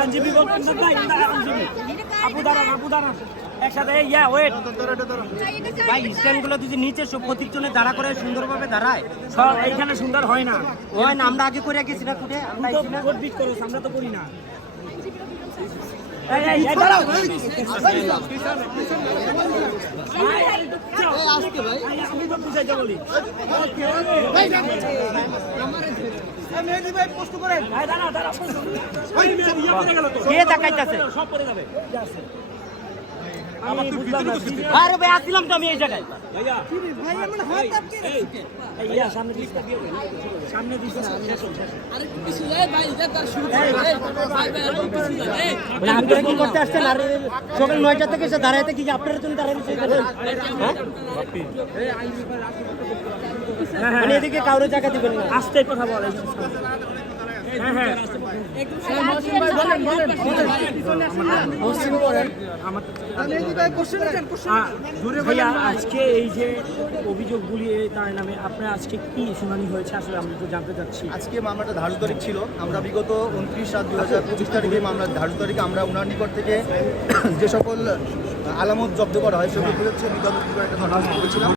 আইনজীবী বলবেন না ভাই, আইনজীবী আপু দাঁড়ান একসাথে। ওয়েট ভাই স্ট্যান্ডগুলো যদি নিচে সব প্রতিজনে দাঁড়া করে সুন্দরভাবে দাঁড়ায়, সব এইখানে সুন্দর হয় না। হয় না, আমরা আগে করে গেছি না কুটে, আমরা তো আইছি না। কোট বিট করো, আমরা তো করি না। এই দাঁড়াও আমি তো বুঝাইতে বলি। কে দেখাইতেছে? সব পড়ে যাবে। আমি বুঝলাম না। আরে ভাই আসছিলাম তো আমি এই জায়গায়। ভাইয়া ভাই আমার হাত আটকে রেখেছে। এই সামনে দিস না, সামনে দিস না। আরে কিছু যায় ভাই, যা তার শুরু করে। মানে আপনারা কি করতে আসছেন? আর সকাল 9টা থেকে এসে দাঁড়াইতে কি আপনারা তুমি দাঁড়াইতে এখানে? হ্যাঁ মানে এদিকে কাউরে জায়গা দিবেন না। আস্তে কথা বল। ভাইয়া আজকে এই যে অভিযোগগুলি তার নামে আপনার আজকে কি শুনানি হয়েছে আসলে আমরা তো জানতে চাচ্ছি। আজকে মামলাটা ধার্য তারিখ ছিল। আমরা বিগত 29/7/2025 তারিখে মামলার ধার্য তারিখে আমরা ওনার নিকট থেকে যে সকল আলামত জব্দ করা হয় সেগুলো হচ্ছে বিগত একটা দরখাস্ত করেছিলাম।